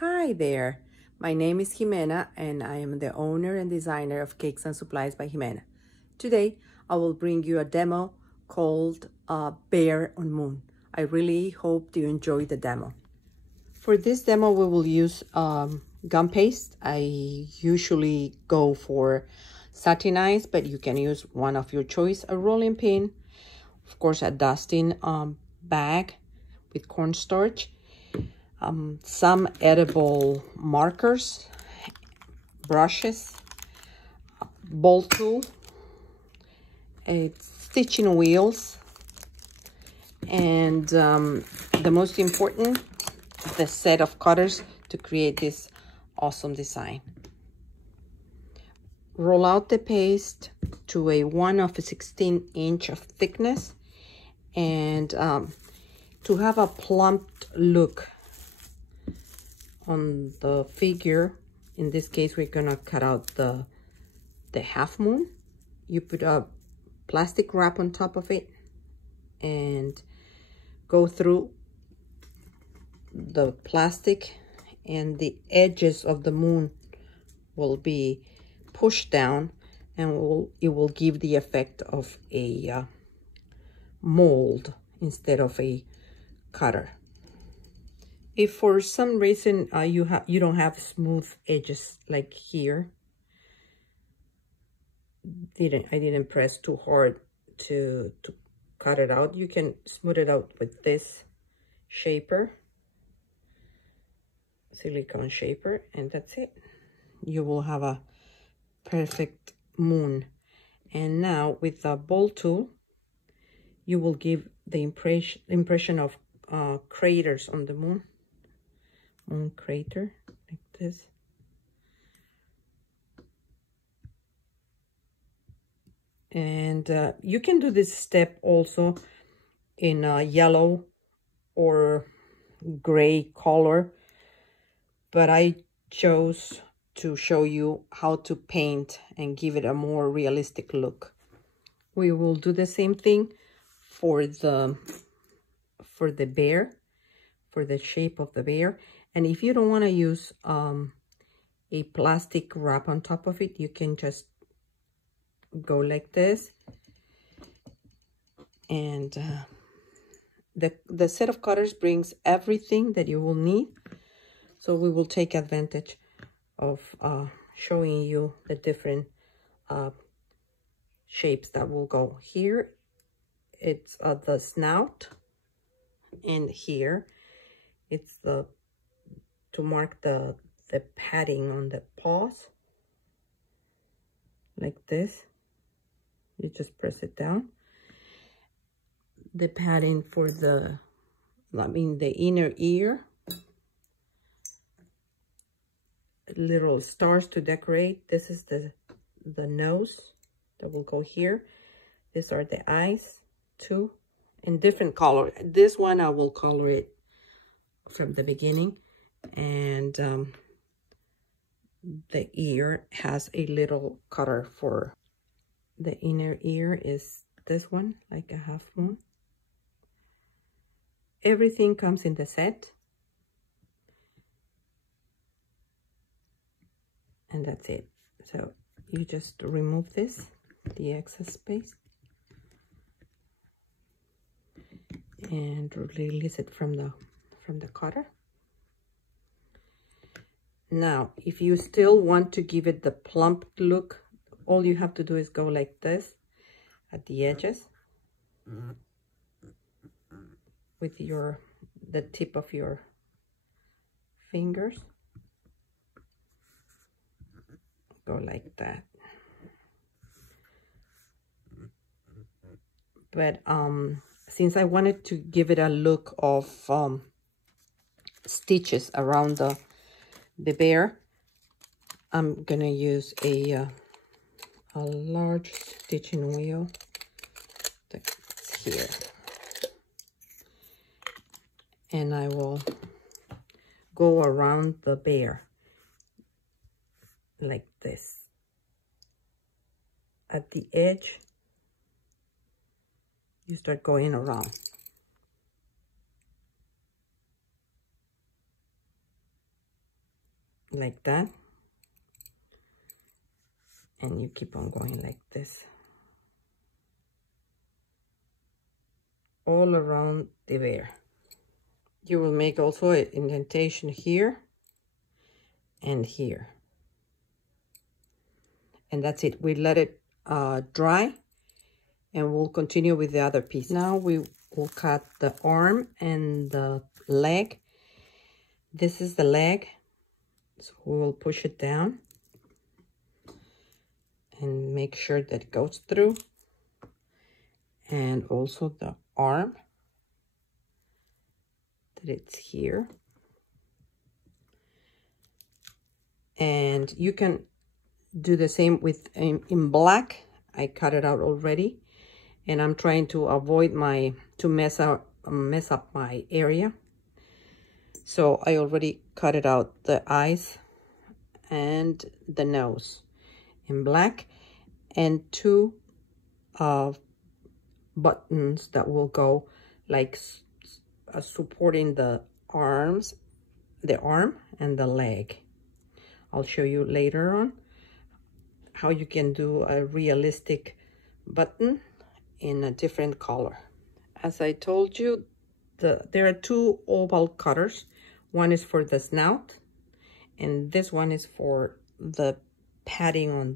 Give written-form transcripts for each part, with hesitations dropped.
Hi there, my name is Ximena and I am the owner and designer of Cakes and Supplies by Ximena. Today I will bring you a demo called Bear on Moon. I really hope you enjoy the demo. For this demo we will use gum paste. I usually go for satinized, but you can use one of your choice, a rolling pin, of course a dusting bag with cornstarch, some edible markers, brushes, ball tool, stitching wheels, and the most important, the set of cutters to create this awesome design. Roll out the paste to a 1/16 inch of thickness, and to have a plumped look on the figure, in this case we're gonna cut out the half moon. You put a plastic wrap on top of it and go through the plastic, and the edges of the moon will be pushed down, and it will give the effect of a mold instead of a cutter. If for some reason you don't have smooth edges like here, I didn't press too hard to cut it out, you can smooth it out with this shaper, silicone shaper, and that's it. You will have a perfect moon. And now with the ball tool, you will give the impression of craters on the moon crater, like this. And you can do this step also in a yellow or gray color, but I chose to show you how to paint and give it a more realistic look. We will do the same thing for the bear, for the shape of the bear. And if you don't want to use a plastic wrap on top of it, you can just go like this. And the set of cutters brings everything that you will need. So we will take advantage of showing you the different shapes that will go here. It's the snout, and here it's to mark the padding on the paws, like this. You just press it down. The padding for the inner ear, little stars to decorate. This is the nose that will go here. These are the eyes too, in different color. This one I will color it from the beginning, and the ear has a little cutter for the inner ear. Is this one, like a half moon. Everything comes in the set, and that's it. So you just remove the excess space, and release it from the cutter. Now, if you still want to give it the plump look, all you have to do is go like this at the edges with the tip of your fingers. Go like that. But since I wanted to give it a look of stitches around the bear, I'm gonna use a large stitching wheel that's here, and I will go around the bear like this. At the edge, you start going around. like that, and you keep on going like this all around the bear. You will make also an indentation here and here, and that's it. We let it dry, and we'll continue with the other piece. Now we will cut the arm and the leg. This is the leg, so we will push it down and make sure that it goes through, and also the arm, that it's here. And you can do the same with in black. I cut it out already, and I'm trying to avoid to mess up my area. So I already cut it out, the eyes and the nose in black, and two buttons that will go like supporting the arms, the arm and the leg. I'll show you later on how you can do a realistic button in a different color. As I told you, there are two oval cutters. One is for the snout, and this one is for the padding on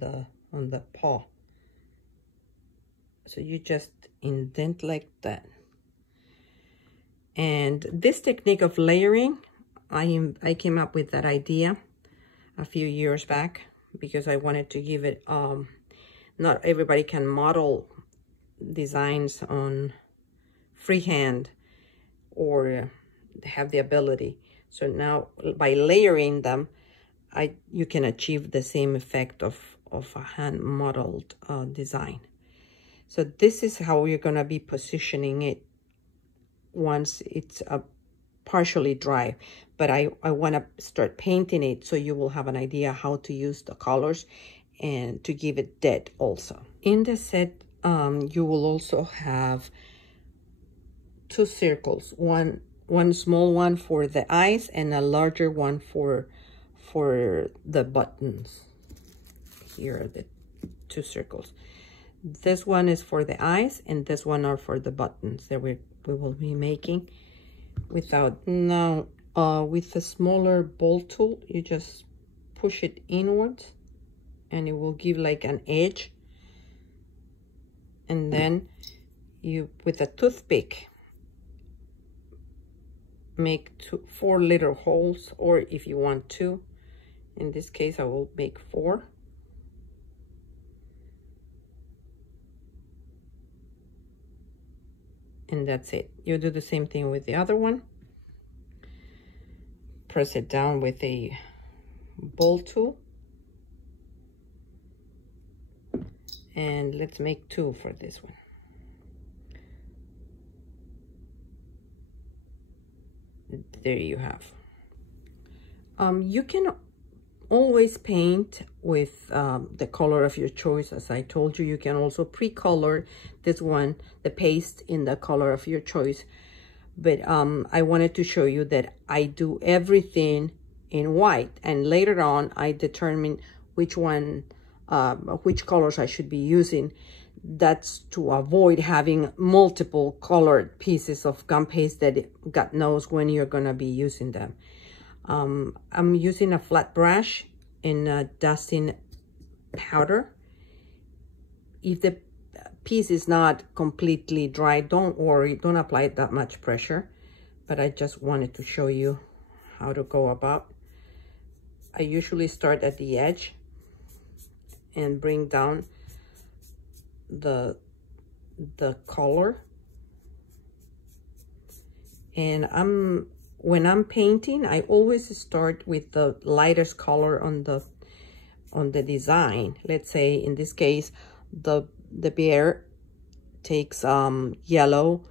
the paw. So you just indent like that. And this technique of layering, I came up with that idea a few years back because I wanted to give it, not everybody can model designs on freehand or have the ability. So now by layering them, you can achieve the same effect of a hand modeled design. So this is how you're gonna be positioning it once it's partially dry. But I wanna start painting it so you will have an idea how to use the colors and to give it depth also. In the set, you will also have two circles, one small one for the eyes and a larger one for the buttons. Here are the two circles. This one is for the eyes, and this one are for the buttons that we will be making without. Now, with a smaller ball tool, you just push it inwards, and it will give like an edge. And then you, with a toothpick, make 4 little holes, or if you want 2. In this case, I will make 4. And that's it. You do the same thing with the other one. Press it down with a ball tool. And let's make 2 for this one. There you have. You can always paint with the color of your choice. As I told you, you can also pre-color this one, the paste, in the color of your choice. But I wanted to show you that I do everything in white, and later on I determine which one, which colors I should be using. That's to avoid having multiple colored pieces of gum paste that God knows when you're gonna be using them. I'm using a flat brush in dusting powder. If the piece is not completely dry, don't worry, don't apply that much pressure. But I just wanted to show you how to go about. I usually start at the edge and bring down the color. And when I'm painting, I always start with the lightest color on the design. Let's say in this case, the bear takes yellow,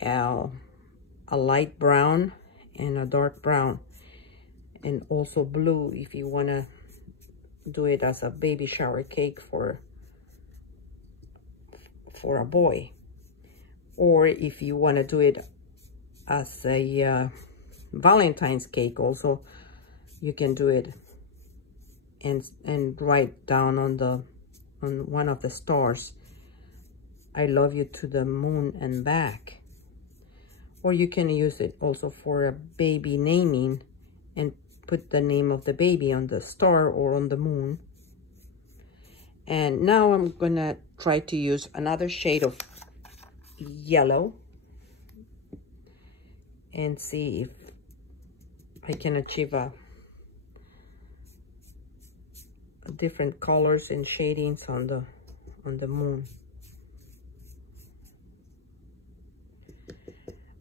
a light brown, and a dark brown, and also blue if you want to do it as a baby shower cake for a boy, or if you want to do it as a Valentine's cake also, you can do it and write down on one of the stars, I love you to the moon and back. Or you can use it also for a baby naming and put the name of the baby on the star or on the moon. And now I'm gonna try to use another shade of yellow and see if I can achieve a different colors and shadings on the moon.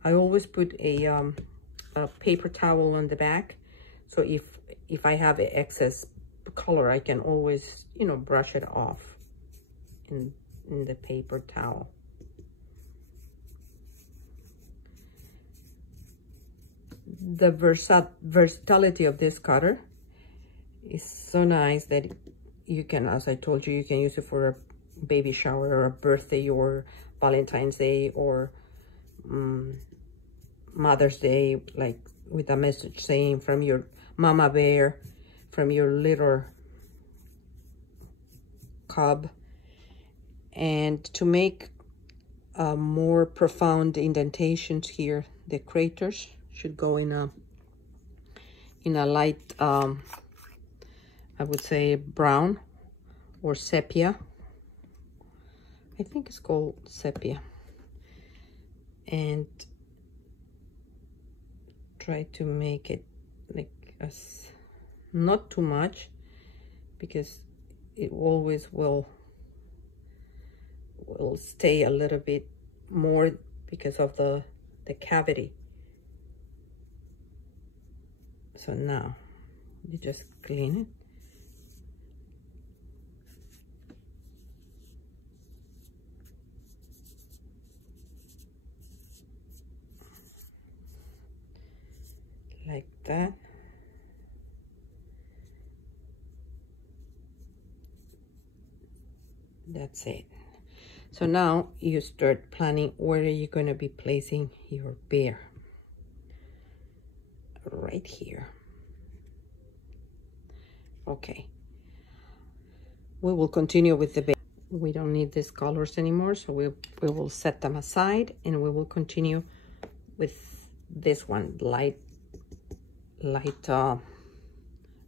I always put a paper towel on the back, so if I have excess color, I can always, you know, brush it off in the paper towel. The versatility of this cutter is so nice that you can, as I told you, you can use it for a baby shower or a birthday or Valentine's Day or Mother's Day, like with a message saying from your mama bear, from your little cub. And to make more profound indentations here, the craters should go in a light, I would say brown or sepia. I think it's called sepia. And try to make it like not too much, because it always will stay a little bit more because of the cavity. So now you just clean it. Like that. That's it. So now you start planning where are you going to be placing your bear. Right here. Okay. We will continue with the bear. We don't need these colors anymore, so we will set them aside, and we will continue with this one, light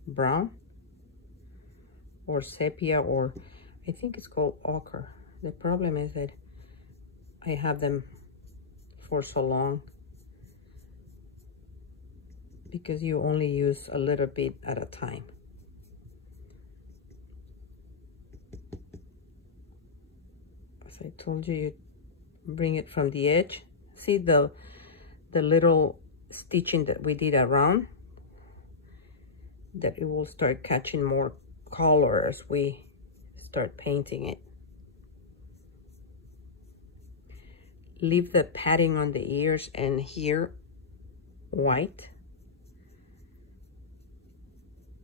brown or sepia, or I think it's called ochre. The problem is that I have them for so long, because you only use a little bit at a time. As I told you, you bring it from the edge. See the little stitching that we did around, that it will start catching more color as we start painting it. Leave the padding on the ears and here white,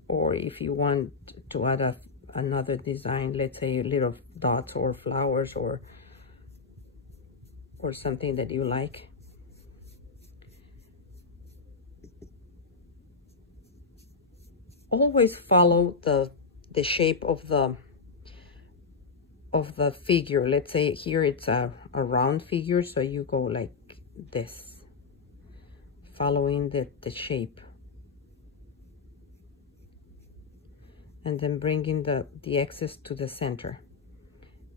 or if you want to add another design, let's say little dots or flowers or something that you like. Always follow the shape of the figure. Let's say here it's a round figure, so you go like this, following the shape, and then bringing the excess to the center.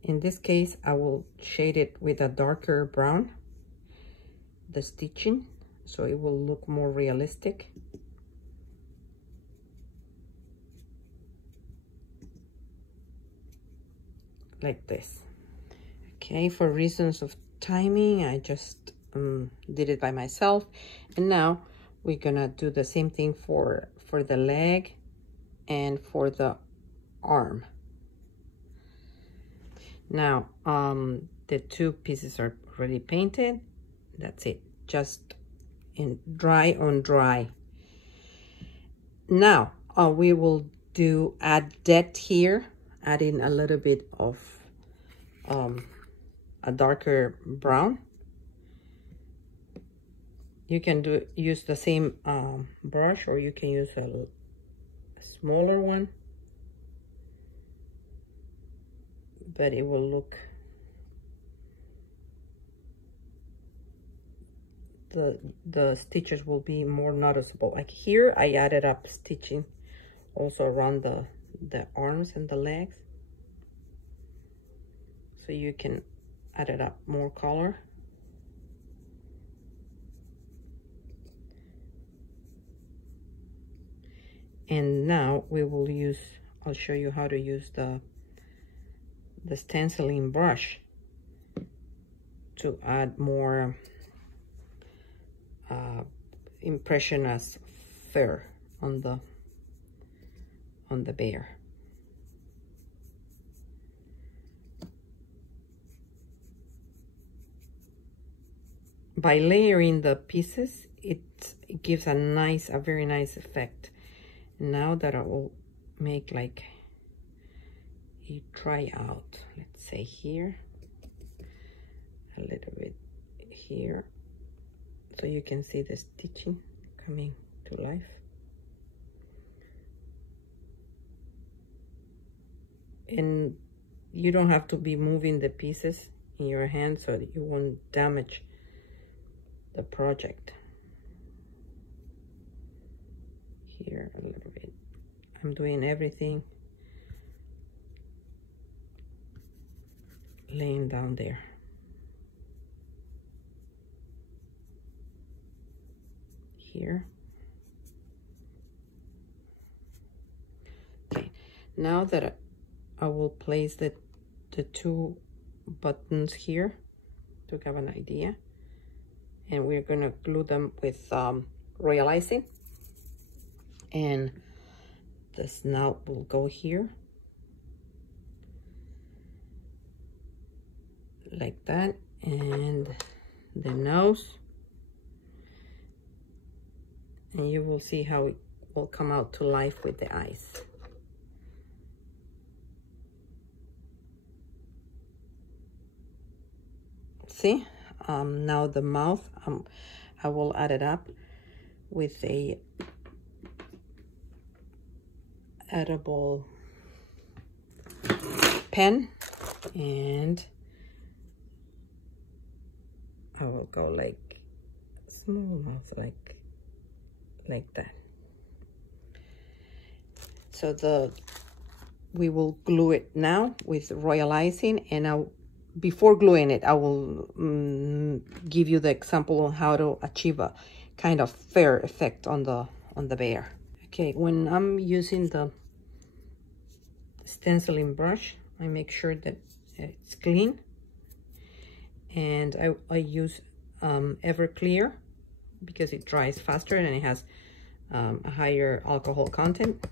In this case, I will shade it with a darker brown, the stitching, so it will look more realistic. Like this. Okay, for reasons of timing, I just did it by myself, and now we're gonna do the same thing for the leg and for the arm. Now the two pieces are already painted. That's it, just in dry on dry. Now we will add depth here, adding a little bit of a darker brown. You can use the same brush, or you can use a smaller one. but it will look, the stitches will be more noticeable. Like here I added up stitching also around the arms and the legs, so you can add it up more color. And now we will use, I'll show you how to use the stenciling brush to add more impression as fur on the bear. By layering the pieces, it gives a very nice effect. Now that I will make like a tryout, let's say here, a little bit here, so you can see the stitching coming to life. And you don't have to be moving the pieces in your hand so that you won't damage the project. Here a little bit. I'm doing everything laying down there. Here. Okay, now that I will place the two buttons here to have an idea, and we're gonna glue them with royal icing, and the snout will go here like that, and the nose, and you will see how it will come out to life with the eyes. See, now the mouth, I will add it up with a edible pen, and I will go like small mouth, like that. So we will glue it now with royal icing, and before gluing it, I will give you the example on how to achieve a kind of fair effect on the bear. Okay, when I'm using the stenciling brush, I make sure that it's clean, and I use Everclear because it dries faster and it has a higher alcohol content,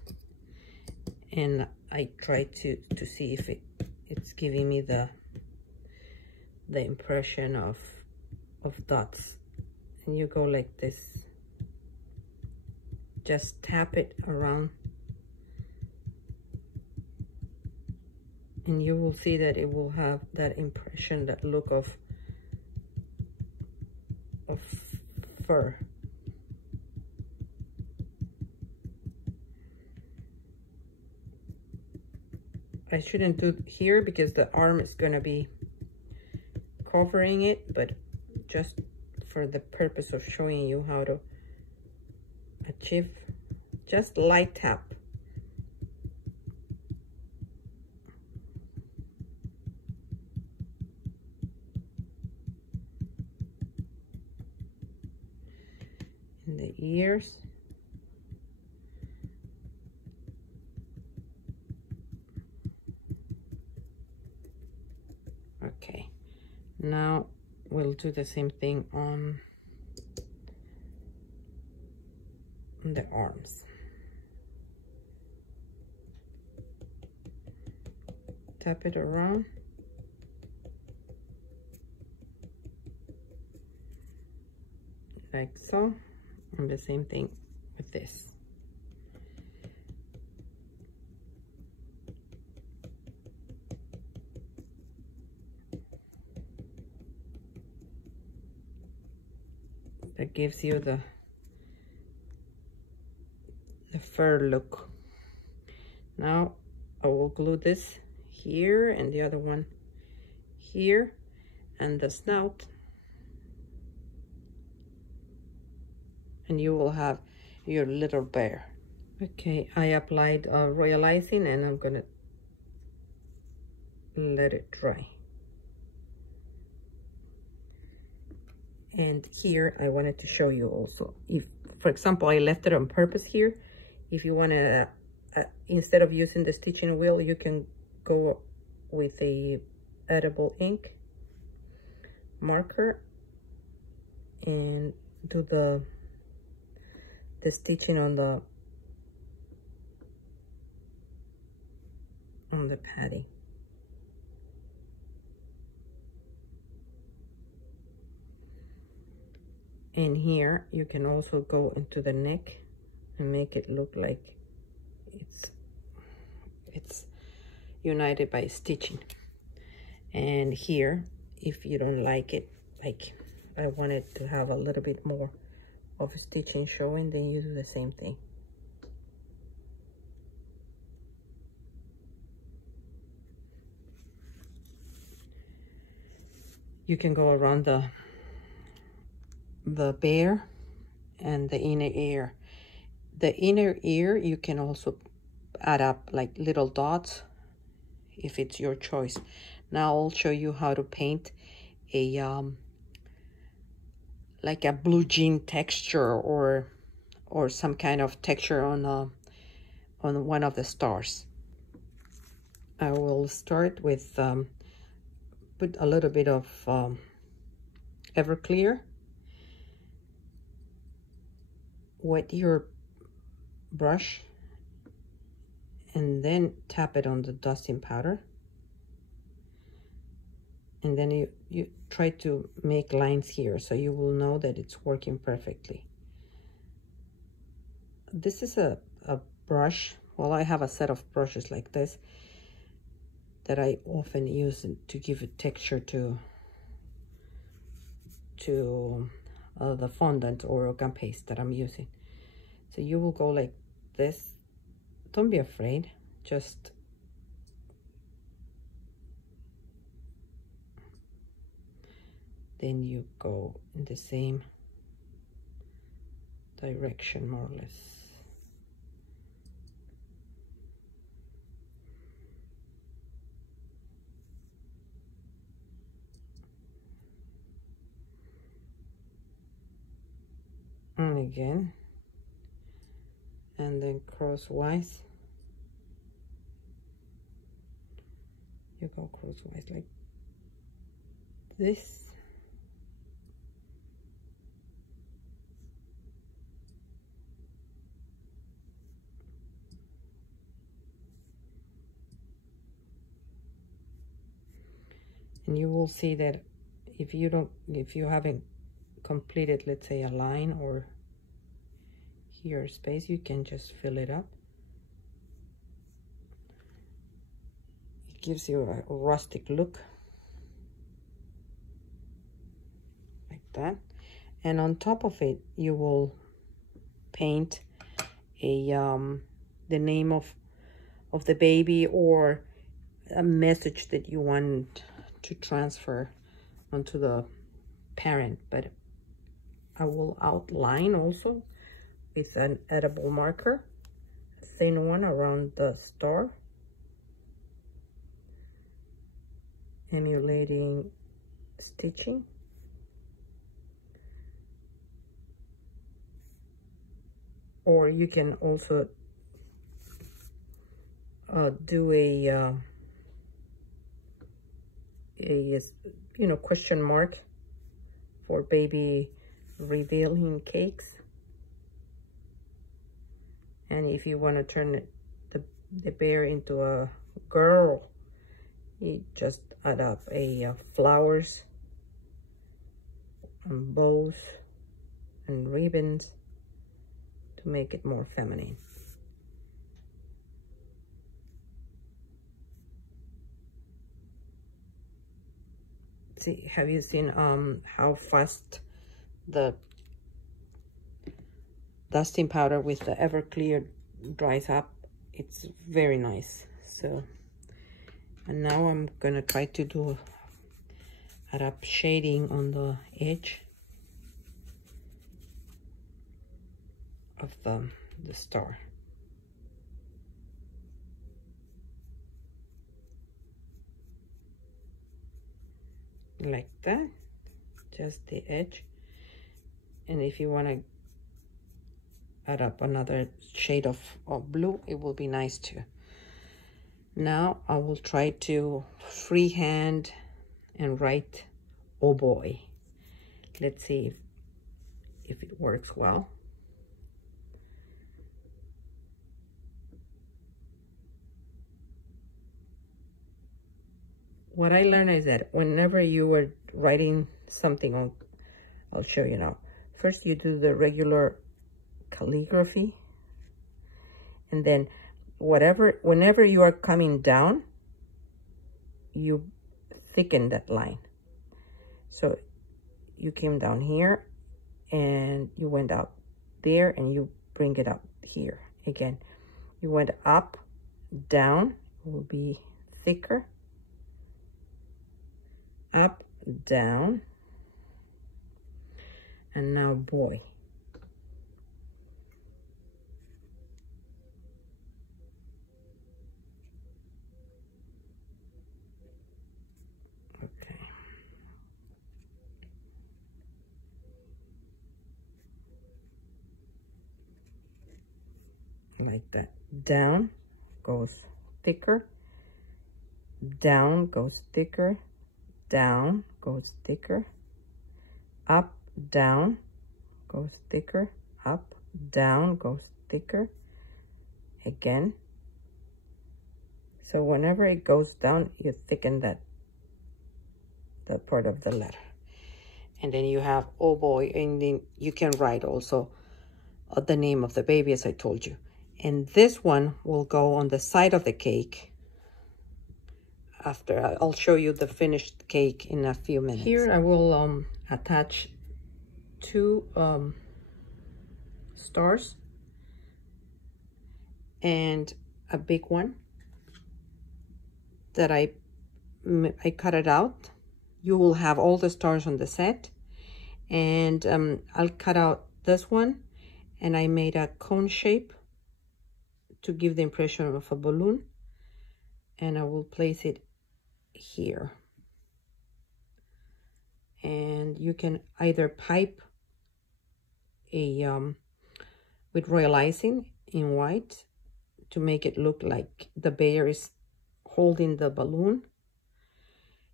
and I try to see if it's giving me the impression of dots. And you go like this, just tap it around, and you will see that it will have that impression, that look of fur. I shouldn't do here because the arm is going to be covering it, but just for the purpose of showing you how to achieve, just light tap. In the ears. Okay, now we'll do the same thing on the arms. Tap it around. Like so, and the same thing with this. That gives you the fur look. Now I will glue this here and the other one here, and the snout, and you will have your little bear. Okay, I applied royalizing, and I'm gonna let it dry. And here I wanted to show you also, if for example I left it on purpose here, if you want to instead of using the stitching wheel, you can go with a edible ink marker and do the stitching on the padding. And here you can also go into the neck and make it look like it's united by stitching. And here, if you don't like it, like I wanted to have a little bit more of stitching showing, then you do the same thing. You can go around the bear and the inner ear. The inner ear, you can also add up like little dots if it's your choice. Now I'll show you how to paint a like a blue jean texture or some kind of texture on one of the stars. I will start with put a little bit of Everclear. Wet your brush and then tap it on the dusting powder, and then you try to make lines here so you will know that it's working perfectly. This is a brush, well, I have a set of brushes like this that I often use to give a texture to the fondant or organ paste that I'm using. So you will go like this. Don't be afraid, just then you go in the same direction more or less. And again, and then crosswise. You go crosswise like this. And you will see that if you haven't completed, let's say, a line or here space, you can just fill it up. It gives you a rustic look like that. And on top of it, you will paint a the name of the baby or a message that you want to transfer onto the parent. But I will outline also with an edible marker, a thin one around the star, emulating stitching. Or you can also do a question mark for baby revealing cakes. And if you want to turn the bear into a girl, you just add up a flowers and bows and ribbons to make it more feminine. See, have you seen how fast the dusting powder with the Everclear dries up? It's very nice. So And now I'm gonna try to do add up shading on the edge of the star. Like that, just the edge. And if you want to add up another shade of blue, it will be nice too. Now I will try to freehand and write "oh boy." Let's see if it works well. What I learned is that whenever you are writing something, I'll show you now. First you do the regular calligraphy, and then whenever you are coming down, you thicken that line. So you came down here and you went up there and you bring it up here again. You went up, down, it will be thicker, up, down, and now boy. Okay. Like that. Down goes thicker, down goes thicker, down goes thicker, up, down goes thicker, up, down goes thicker again. So whenever it goes down, you thicken that part of the letter. And then you have "oh boy," and then you can write also the name of the baby, as I told you. And this one will go on the side of the cake. After I'll show you the finished cake in a few minutes. Here I will attach two stars and a big one that I cut it out. You will have all the stars on the set, and I'll cut out this one, and I made a cone shape to give the impression of a balloon, and I will place it here. And you can either pipe with royal icing in white to make it look like the bear is holding the balloon.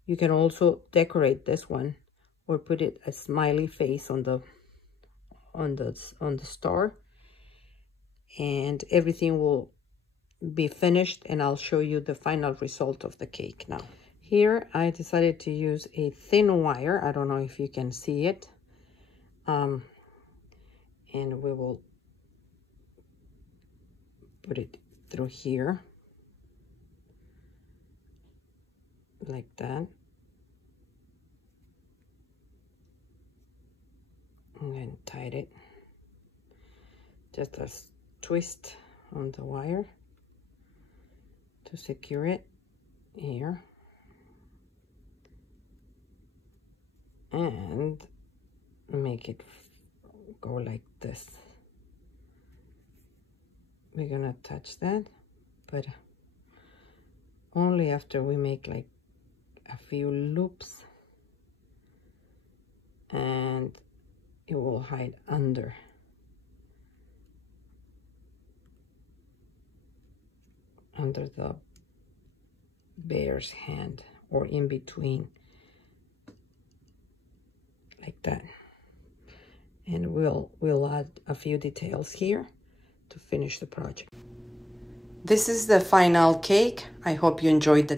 You can also decorate this one or put it a smiley face on the star, and everything will be finished, and I'll show you the final result of the cake now. Here I decided to use a thin wire. I don't know if you can see it. And we will put it through here like that, and then tied it, just a twist on the wire to secure it here, and make it go like this. We're gonna touch that, but only after we make like a few loops, and it will hide under. Under the bear's hand, or in between, like that. And we'll add a few details here to finish the project. This is the final cake. I hope you enjoyed the